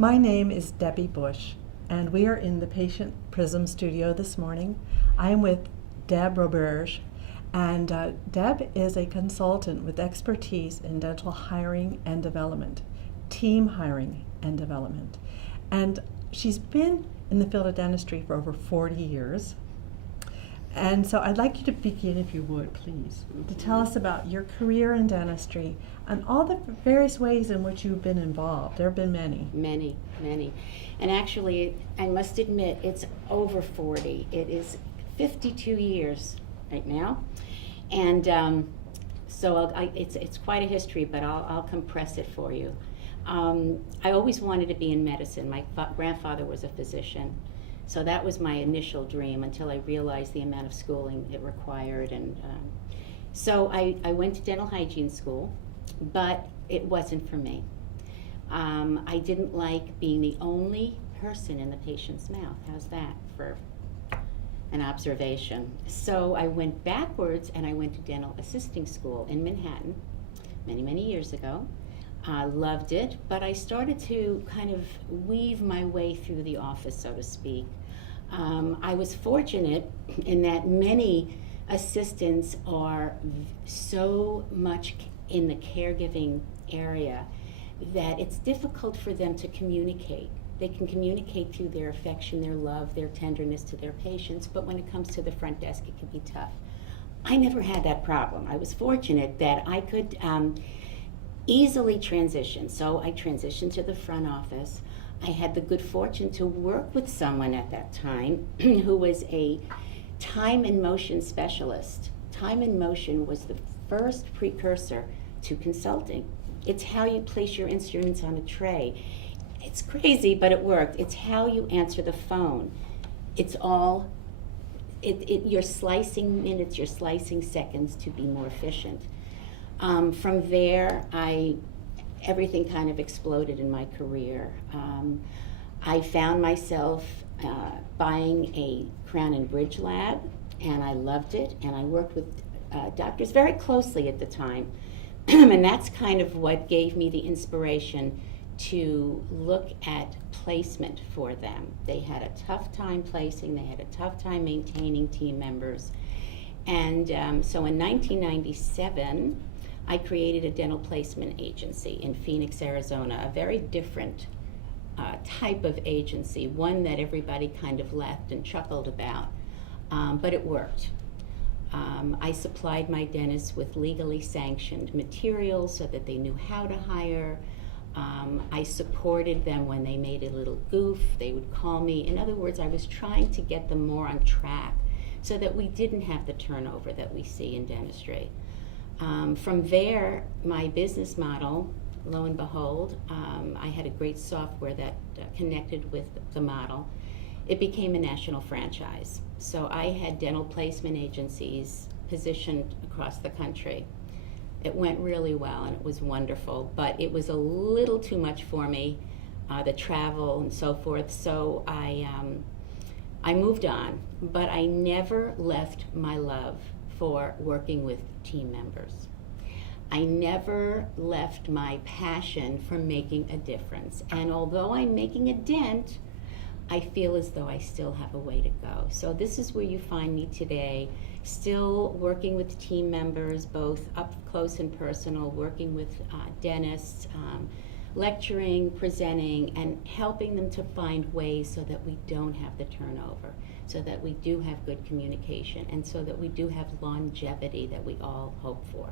My name is Debbie Bush, and we are in the Patient Prism studio this morning. I am with Deb Roberge, and Deb is a consultant with expertise in dental hiring and development, team hiring and development. And she's been in the field of dentistry for over 40 years. And so I'd like you to begin, if you would, please, to tell us about your career in dentistry and all the various ways in which you've been involved. There have been many. Many. And actually, I must admit, it's over 40. It is 52 years right now. And so it's quite a history, but I'll compress it for you. I always wanted to be in medicine. My grandfather was a physician. So that was my initial dream until I realized the amount of schooling it required. And so I went to dental hygiene school, but it wasn't for me. I didn't like being the only person in the patient's mouth. How's that for an observation? So I went backwards and I went to dental assisting school in Manhattan many years ago. Loved it, but I started to kind of weave my way through the office, so to speak. I was fortunate in that many assistants are so much in the caregiving area that it's difficult for them to communicate. They can communicate through their affection, their love, their tenderness to their patients, but when it comes to the front desk, it can be tough. I never had that problem. I was fortunate that I could easily transition. So I transitioned to the front office. I had the good fortune to work with someone at that time who was a time and motion specialist. Time and motion was the first precursor to consulting. It's how you place your instruments on a tray. It's crazy, but it worked. It's how you answer the phone. It's all, you're slicing minutes, you're slicing seconds to be more efficient. From there, everything kind of exploded in my career. I found myself buying a crown and bridge lab, and I loved it, and I worked with doctors very closely at the time. And that's kind of what gave me the inspiration to look at placement for them. They had a tough time placing, they had a tough time maintaining team members. And so in 1997, I created a dental placement agency in Phoenix, Arizona, a very different type of agency, one that everybody kind of laughed and chuckled about, but it worked. I supplied my dentists with legally sanctioned materials so that they knew how to hire. I supported them when they made a little goof. They would call me. In other words, I was trying to get them more on track so that we didn't have the turnover that we see in dentistry. From there, my business model, lo and behold, I had a great software that connected with the model. It became a national franchise. So I had dental placement agencies positioned across the country. It went really well and it was wonderful, but it was a little too much for me, the travel and so forth. So I moved on, but I never left my love for working with team members. I never left my passion for making a difference. And although I'm making a dent, I feel as though I still have a way to go. So this is where you find me today, still working with team members, both up close and personal, working with dentists, lecturing, presenting, and helping them to find ways so that we don't have the turnover, so that we do have good communication, and so that we do have longevity that we all hope for.